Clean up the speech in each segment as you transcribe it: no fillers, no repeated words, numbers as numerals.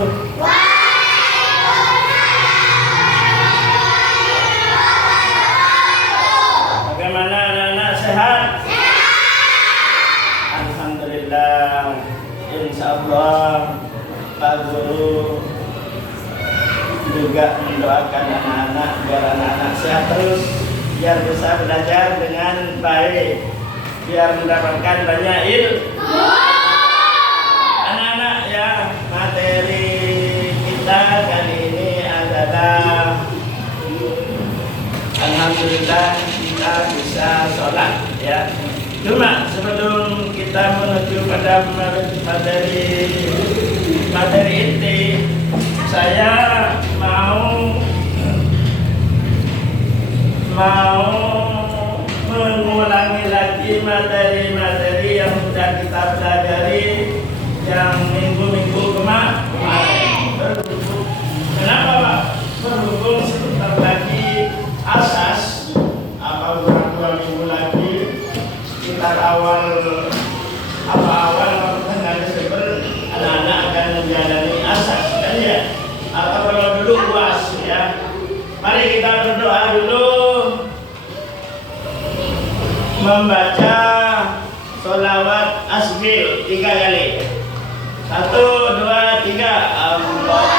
wabarakatuh. Bagaimana anak-anak, sehat? Alhamdulillah. Insyaallah Pak Guru juga mendoakan anak-anak biar anak-anak sehat terus, biar bisa belajar dengan baik, biar mendapatkan banyak ilmu. Anak-anak ya, materi kita kali ini adalah alhamdulillah kita bisa sholat ya. Cuma sebelum kita menuju pada materi inti, saya mau mengulangi lagi materi-materi yang sudah kita pelajari yang minggu-minggu kemarin. Kenapa Pak? Berhubung sebentar lagi asas, apa dua minggu lagi sekitar awal tanggal Desember anak-anak akan menjalani asas kan ya, atau kalau dulu UAS ya. Mari kita berdoa dulu, membaca sholawat asbil 3 kali. 1, 2, 3. Allah.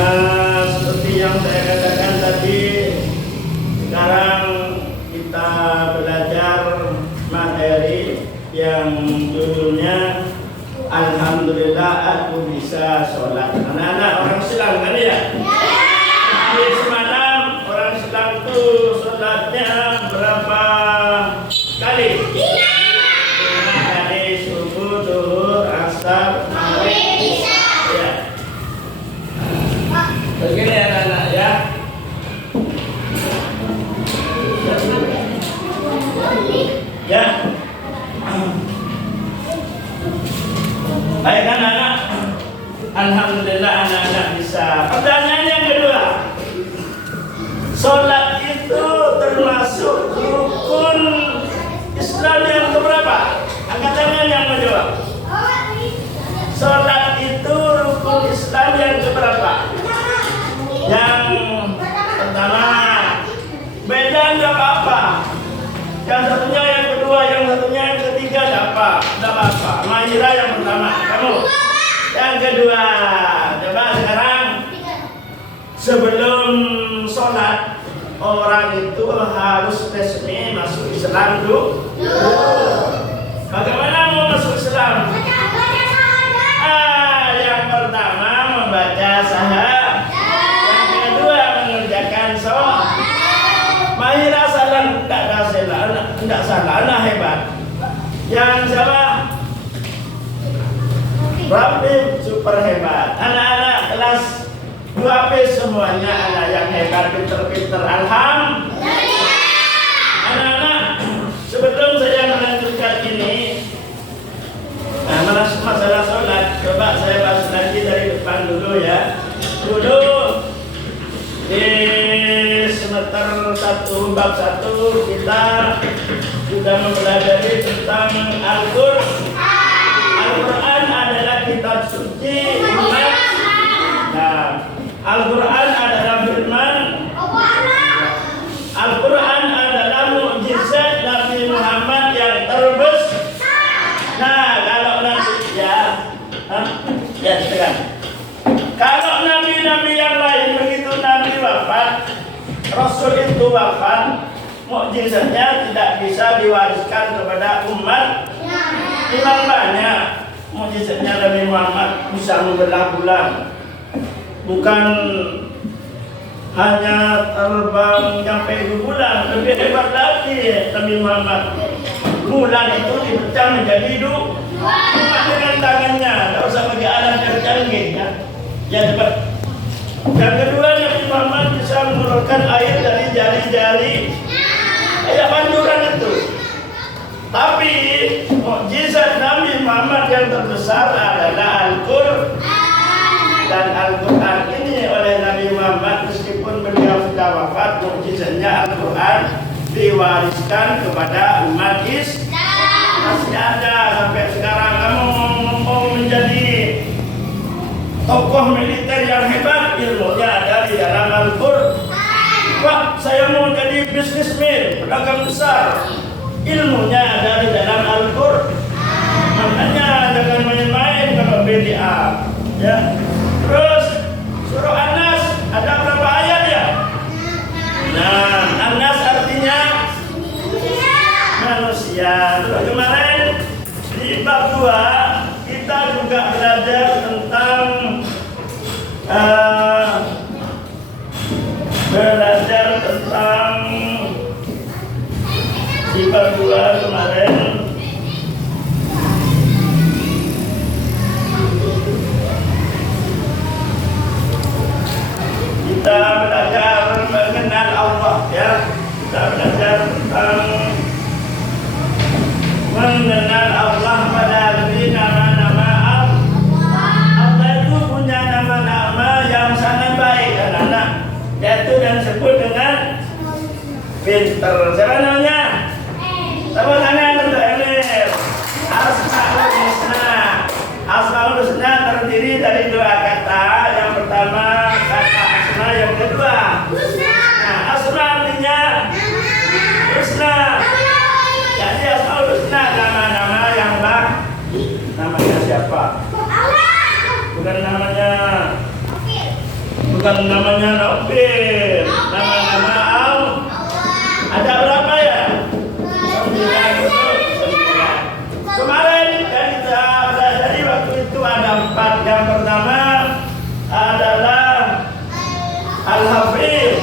Seperti yang saya katakan tadi, sekarang kita belajar materi yang judulnya Alhamdulillah aku bisa sholat. Anak-anak orang Islam kan ya? Di semalam orang Islam itu sholatnya berapa kali? 5 kali, subuh, zuhur, asar, maghrib, ya. Begini anak-anak ya. Ya. Baik anak-anak. Alhamdulillah anak-anak bisa. Pertanyaan yang kedua. Sholat itu termasuk rukun Islam yang keberapa? Angkat tangan yang menjawab. Sholat itu rukun Islam yang keberapa? Yang pertama. Beda enggak apa-apa. Yang satunya yang kedua, yang satunya yang ketiga enggak apa-apa. Mahira yang pertama, kamu. Yang kedua, coba sekarang sebelum sholat orang itu harus resmi masuk Islam dulu. Bagaimana mau masuk Islam? Yang pertama membaca syahadat. Yang kedua mengerjakan sholat. Mahira salah, tidak salah, anak hebat. Yang siapa? Rafi super hebat. Anak-anak kelas 2P semuanya anak yang hebat, pinter-pinter. Alhamdulillah. Anak-anak, sebelum saya melanjutkan ini, masalah sholat, coba saya bahas lagi dari depan dulu ya. Dulu di semester 1 bab 1 kita sudah mempelajari tentang Al-Qur'an. Al-Quran adalah kitab suci umat. Nah, Al-Quran adalah firman. Al-Quran adalah mukjizat Nabi Muhammad yang terbesar. Nah, kalau nanti sekarang. Kalau nabi-nabi yang lain begitu Nabi wafat, Rasul itu wafat, mukjizatnya tidak bisa diwariskan kepada umat. Memang banyak mukjizatnya Nabi Muhammad, bisa membelah bulan. Bukan hanya terbang sampai ke bulan, lebih hebat lagi Nabi Muhammad. Bulan itu dipecah menjadi dua dengan tangannya, tidak usah pakai alat yang canggih ya. Ya cepat. Yang kedua, Nabi Muhammad bisa mengeluarkan air dari jari-jari kayak pancuran itu. Tapi mukjizat Nabi Muhammad yang terbesar adalah Al-Qur'an. Dan Al-Qur'an ini oleh Nabi Muhammad meskipun beliau sudah wafat, mukjizatnya Al-Qur'an diwariskan kepada umat Islam. Masih ada sampai sekarang. Kamu mau menjadi tokoh militer yang hebat, ilmunya ada di dalam Al-Qur'an. Wah, saya mau jadi bisnismen, pedagang besar, ilmunya ada di dalam Al-Qur'an. Makanya jangan main-main kalau BDA ya. Terus surah An-Nas ada berapa ayat ya? Nah, An-Nas artinya manusia. Terus kemarin di bab 2 kita juga belajar tentang di bab 2 kemarin kita belajar mengenal Allah ya. Kita belajar tentang mengenal Allah melalui nama-nama Allah. Itu punya nama-nama yang sangat baik anak-anak, yaitu yang disebut dengan pinter. Siapa namanya? Tepuk tangan untuk Emir. Asmaul Husna. Asmaul Husna terdiri dari 2 kata. Yang pertama kata Asma, yang kedua nah, Asma artinya Husna. Jadi Asmaul Husna nama-nama yang baik. Namanya siapa? Bukan namanya bukan namanya Nofir, nama-nama ada berapa ya? 9. Kemarin kan kita pelajari waktu itu ada 4. Yang pertama adalah Al-Hafiz.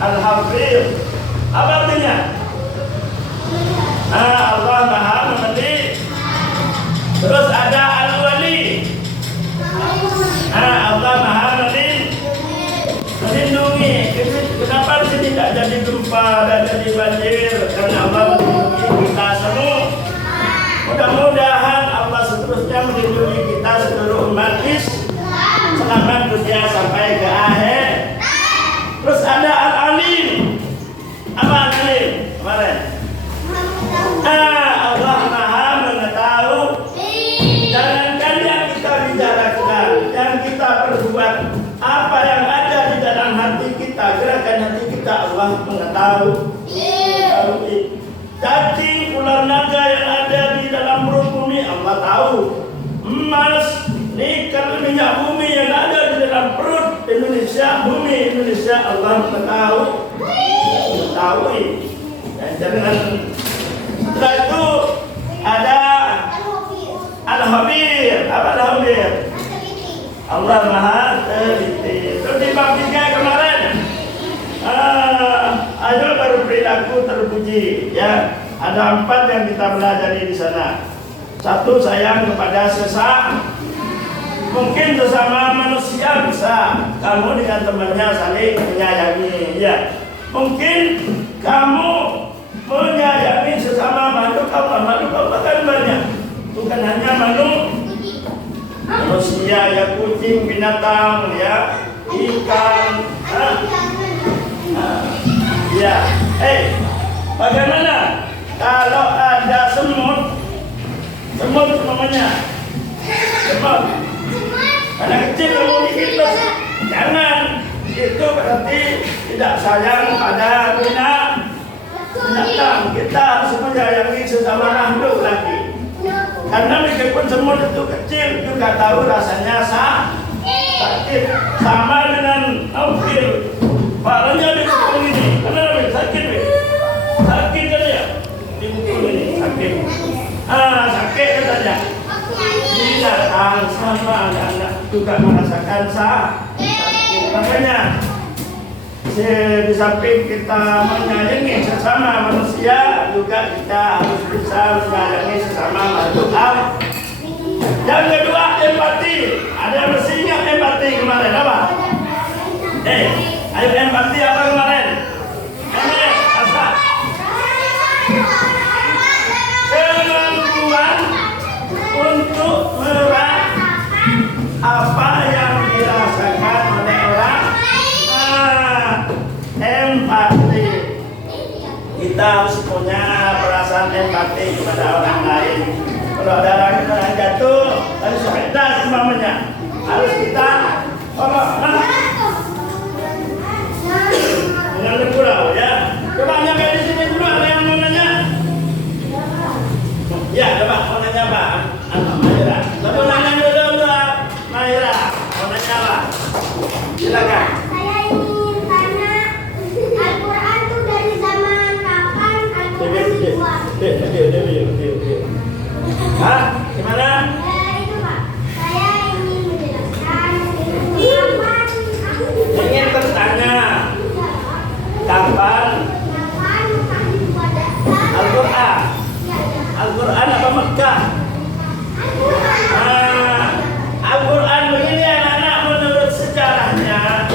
Al-Hafiz apa artinya? Allah Maha Mendidik. Terus ada Al-Wali. Allah Maha melindungi. Kenapa sini tidak jadi gempa dan jadi banjir? Karena Allah melindungi kita semua. Mudah-mudahan Allah seterusnya melindungi kita seluruh umat selamat dunia sampai ke akhir. Terus ada Al-Alim. Apa Al-Alim? Kemarin. Allah Maha mengetahui. Jangankan yang kita bicarakan, yang kita perbuat, apa yang ada di dalam hati kita, gerakan hati kita, Allah mengetahui. Cacing ular naga yang ada di dalam perut bumi, Allah tahu. Emas, nikel, minyak bumi yang ada di dalam perut bumi Indonesia, Allah mengetahui. Dan jangan. Setelah itu ada Al-Habir. Apa Al-Habir? Allah Maha Teliti. Terus di bab 3 kemarin, ayo baru perilaku terpuji. Ya, ada 4 yang kita pelajari di sana. 1, sayang kepada sesama. Mungkin sesama manusia bisa kamu dengan temannya saling menyayangi. Ya, mungkin kamu menyayangi sesama makhluk Allah. Makhluk Allah kan banyak, bukan hanya manusia, ya kucing, binatang, ya ikan, ya. Bagaimana kalau ada semut namanya semut, anak kecil kamu dikit, jangan. Itu berarti tidak sayang pada binatang. Kita harus menyayangi sesama makhluk lagi. Karena meskipun semut itu kecil juga tahu rasanya sakit. Sama dengan Nofir. Parahnya dipukul ini. Kenapa sakit? Sakit kan ya? Dipukul ini sakit. Sakit katanya. Binatang sama anak-anak juga merasakan sakit. Makanya di samping kita menyayangi sesama manusia, juga kita harus bisa menyayangi sesama makhluk Allah. Yang kedua, empati. Ada mestinya empati kemarin apa? Ayo empati apa kemarin? Apa? Kemampuan untuk merasakan apa yang dirasakan oleh orang. Empati. Kita harus punya perasaan empati kepada orang lain. Kalau ada orang jatuh, harus kita semuanya. Harus kita dengan purau ya. Coba nyampe di sini dulu, ada yang mau nanya? Ya, coba mau nanya apa? Mahira. Coba nanya dulu, Mahira. Mau nanya apa? Silakan. Hah? Gimana? Itu Pak, saya ingin menjelaskan kapan Ingin bertanya kapan Al-Quran? Al-Quran apa Mekah? Al-Quran begini anak-anak, menurut sejarahnya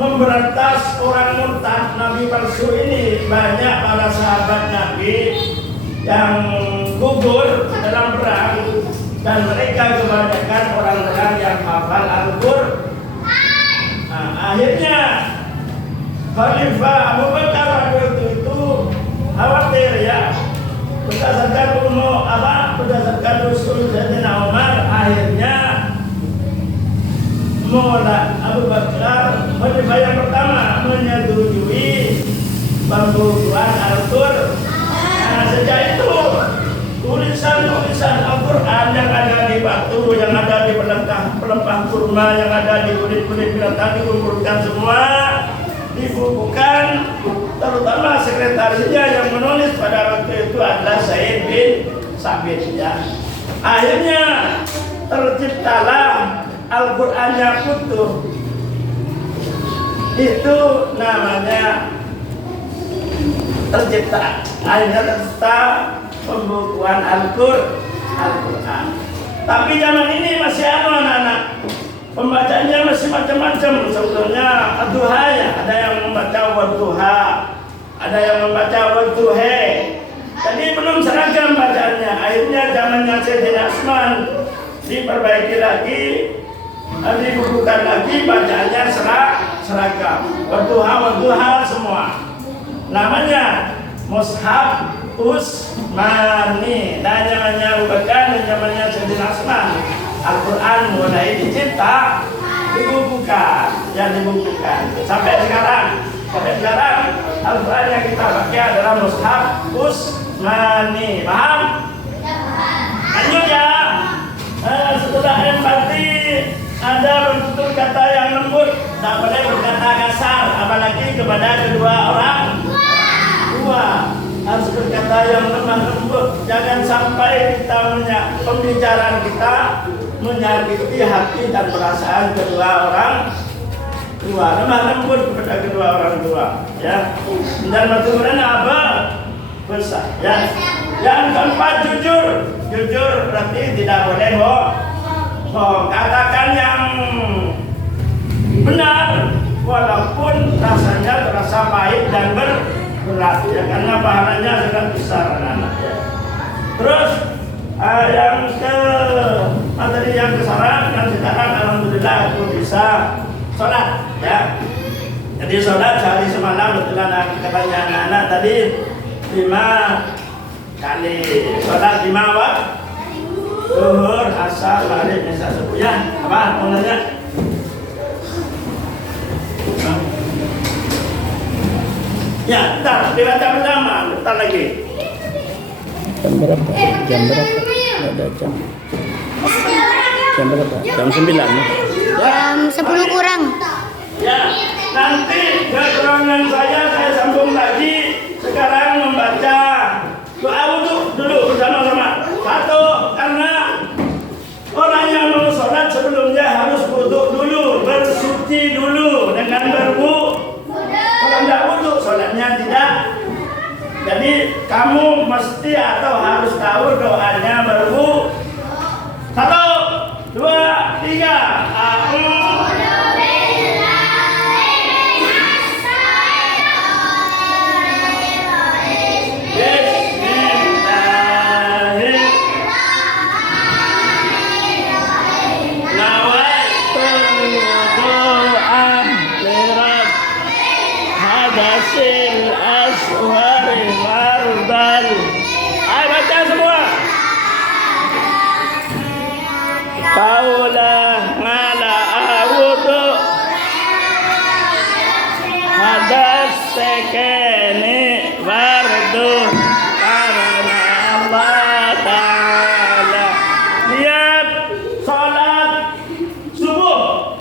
memberantas orang murtad nabi palsu ini, banyak para sahabat Nabi yang gugur dalam perang, dan mereka kebanyakan orang-orang yang hafal Al-Qur'an. Nah, akhirnya Khalifah Abu Bakar waktu itu khawatir ya, berdasarkan usul Sayyidina Umar, akhirnya Maula Abu Bakar Khalifah yang pertama menyetujui pembukuan Al-Qur'an. Nah, sejak itu tulisan Al-Qur'an yang ada di batu, yang ada di pelempah kurma, yang ada di kulit-kulit binatang dikumpulkan semua, dibukukan. Terutama sekretarisnya yang menulis pada waktu itu adalah Said bin Sabit ya. Akhirnya terciptalah Al-Qur'an yang utuh. Itu namanya tercipta. Akhirnya tercipta pembukuan Al-Qur'an. Tapi zaman ini masih anak-anak, pembacanya masih macam-macam. Sebetulnya ad-duha ya, ada yang membaca wadduha, ada yang membaca wadduhe. Jadi belum seragam bacaannya. Akhirnya zamannya Sayyidina Utsman diperbaiki lagi, dibukukan lagi, bacaannya seragam. Wadduha semua. Namanya Mushaf Utsmani. Dan zamannya Abu Bakar dan zamannya Sayyidina Utsman, Al-Qur'an mulai dicipta, dibukukan. Sampai sekarang Al-Qur'an yang kita pakai adalah Mushaf Utsmani. Paham? Lanjut ya. Setelah empati, ada bertutur kata yang lembut, tak boleh berkata kasar, apalagi kepada kedua orang tua. Harus berkata yang lemah lembut. Jangan sampai pembicaraan kita menyakiti hati dan perasaan kedua orang tua. Lemah lembut kepada kedua orang tua ya. Dan kemudian apa? Besar ya. Yang keempat, jujur berarti tidak boleh bohong. Katakan yang benar walaupun rasanya terasa pahit dan berat ya, karena pahalanya sangat besar anak-anak ya. Terus yang materi yang kesaran yang sekarang alhamdulillah aku bisa sholat ya. Jadi sholat sehari semalam, betul katanya anak-anak tadi 5 kali sholat 5 waktu, zuhur, asar, maghrib, isya, subuh ya. Apa mau nanya? Ya, ntar dibaca bersama, ntar lagi. Jam berapa? Jam berapa? Ada jam. Jam berapa? Jam 9 ya? Jam 10 kurang. Ya, nanti kekurangan saya sambung lagi. Sekarang membaca doa wudhu dulu bersama-sama. Satu, karena orang yang mau sholat sebelumnya harus wudhu dulu, bersuci dulu dengan berwudhu. Kalau tidak wudhu, sholatnya tidak. Jadi kamu mesti atau harus tahu doanya berwudhu. 1, 2, 3. Kaulah ngala awudu hadas sekene fardu karena Allah Ta'ala. Lihat sholat subuh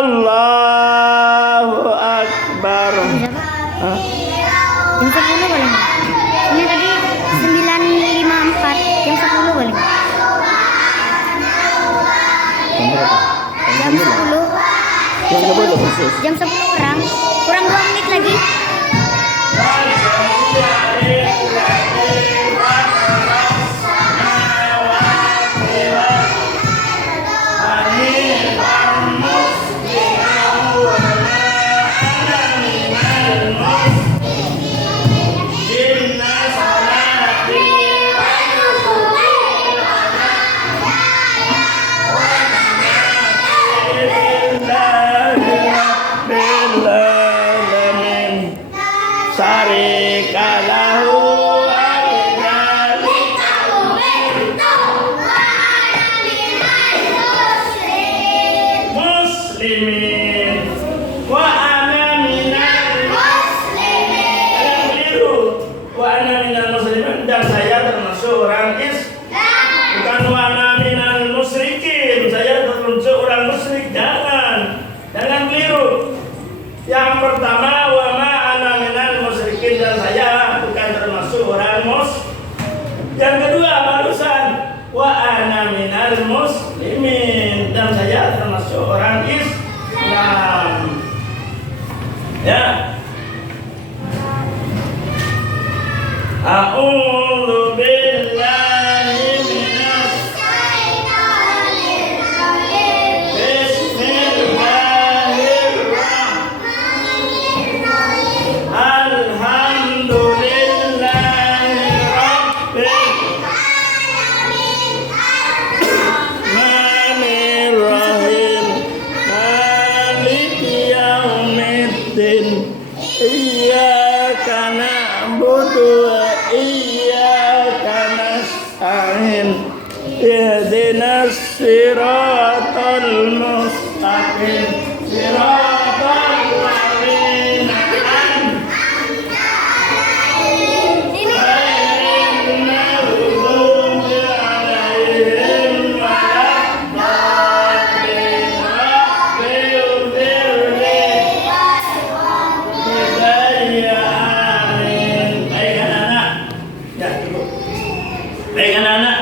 Allahu Akbar. Hah? Jam 10 boleh nggak? Ini tadi 9.54. Jam 10 boleh nggak? Jam berapa? Jam 10. Jam 10 khusus. Jam 10 kurang. Kurang 2 menit lagi. Muslimin wa ana minal muslimin. Jangan keliru. Wa ana minal muslimin, dan saya termasuk orang Islam. Bukan wa ana minal musyrikin, saya termasuk orang musyrik. Jangan keliru. Yang pertama, wa ma ana minal musyrikin, dan saya bukan termasuk orang musyrik. Yang kedua, barusan wa ana minal muslimin, dan saya termasuk orang Islam. Ya. A'udzu billahi minas syaitonir rajim. Bismillahirrahmanirrahim. Alhamdulillahi rabbil Rahim, Maliki yaumiddin, Iyyaka na'budu wa iyyaka nasta'in, Ihdinas siratal mustaqim, siratal ladzina an'amta 'alaihim, ghairil maghdubi 'alaihim waladdallin. Baik anak-anak. Ya, cukup. Baik anak-anak.